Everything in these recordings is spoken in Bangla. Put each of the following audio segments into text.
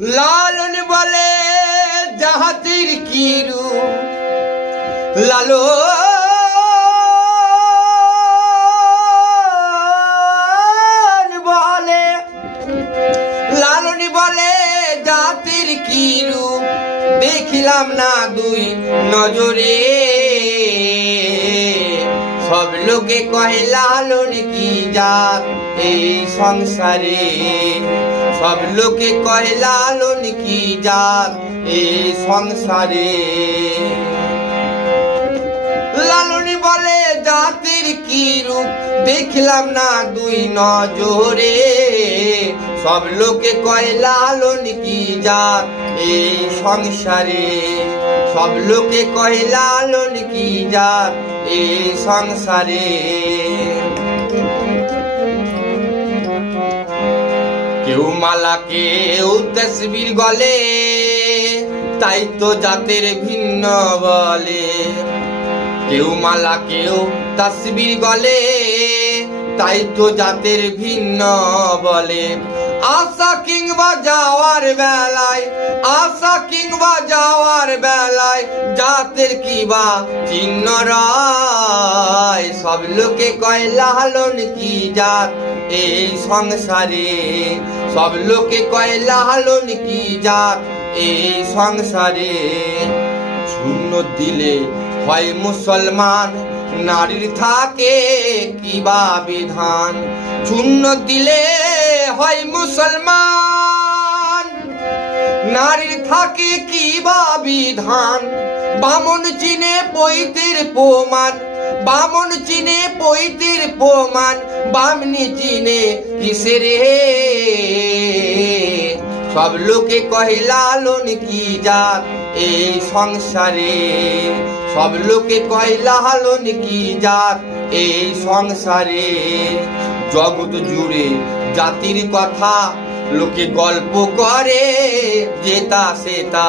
লালন বলে জাহাতির কি রূপ, লালন বলে জাতির কি রূপ, দেখিলাম না দুই নজরে। সব লোকে কহে লালন কি জাত এই সংসারে, সব লোকে কহে লালন কি জাত এই সংসারে। লালন বলে জাতির কি রূপ, দেখলাম না দুই নজরে। সব লোকে কয় লালন কি জাত এই সংসারে, সব লোকে কয় লালন কি জাত এই সংসারে। কেউ মালা কেউ তসবির গলে, তাই তো জাতের ভিন্ন বলে। কেউ মালা কেউ তসবির গলে, তাই তো জাতের ভিন্ন বলে। আশা কিংবা যাওয়ার বেলায়, আশা কিংবা যাওয়ার বেলায় জাতের কিবা চিহ্ন রায়। সব লোকে কয় লালন কি জাত এই সংসারে, সব লোকে কয় লালন কি জাত এই সংসারে। শূন্য দিলে হয় মুসলমান, নারীর থাকে কিবা বিধান। শূন্য দিলে হয় মুসলমান, নারীর থাকে কিবা বিধান। বামন চিনে পৈতের প্রমাণ, বামন চিনে পৈতের প্রমাণ। বামনি চিনে কিসের? সব লোকে কহে লালন কি জাত এই সংসারে, সব লোকে কয় লালন কি জাত এই সংসারে। জগৎ জুড়ে জাতির কথা লোকে গল্প করে যেতা সেতা।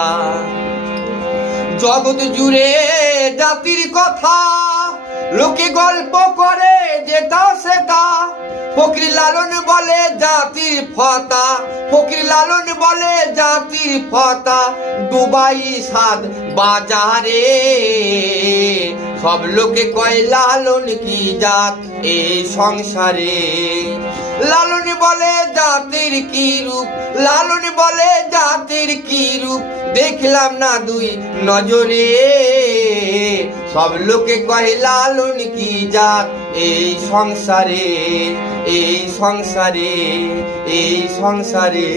জগৎ জুড়ে জাতির কথা লোকে গল্প করে যেতা সেতা। ফকির লালন বলে জাতির ফতা, ফকির লালন বলে জাতির ফতা। দুবাই সাদ বাজারে, সব লোকে কয় লালন কি জাত এই সংসারে। লালন বলে জাতির কি রূপ, লালন বলে জাতির কি রূপ, দেখলাম না দুই নজরে। সব লোকে কয় লালন কি জাত এই সংসারে, এই সংসারে, এই সংসারে।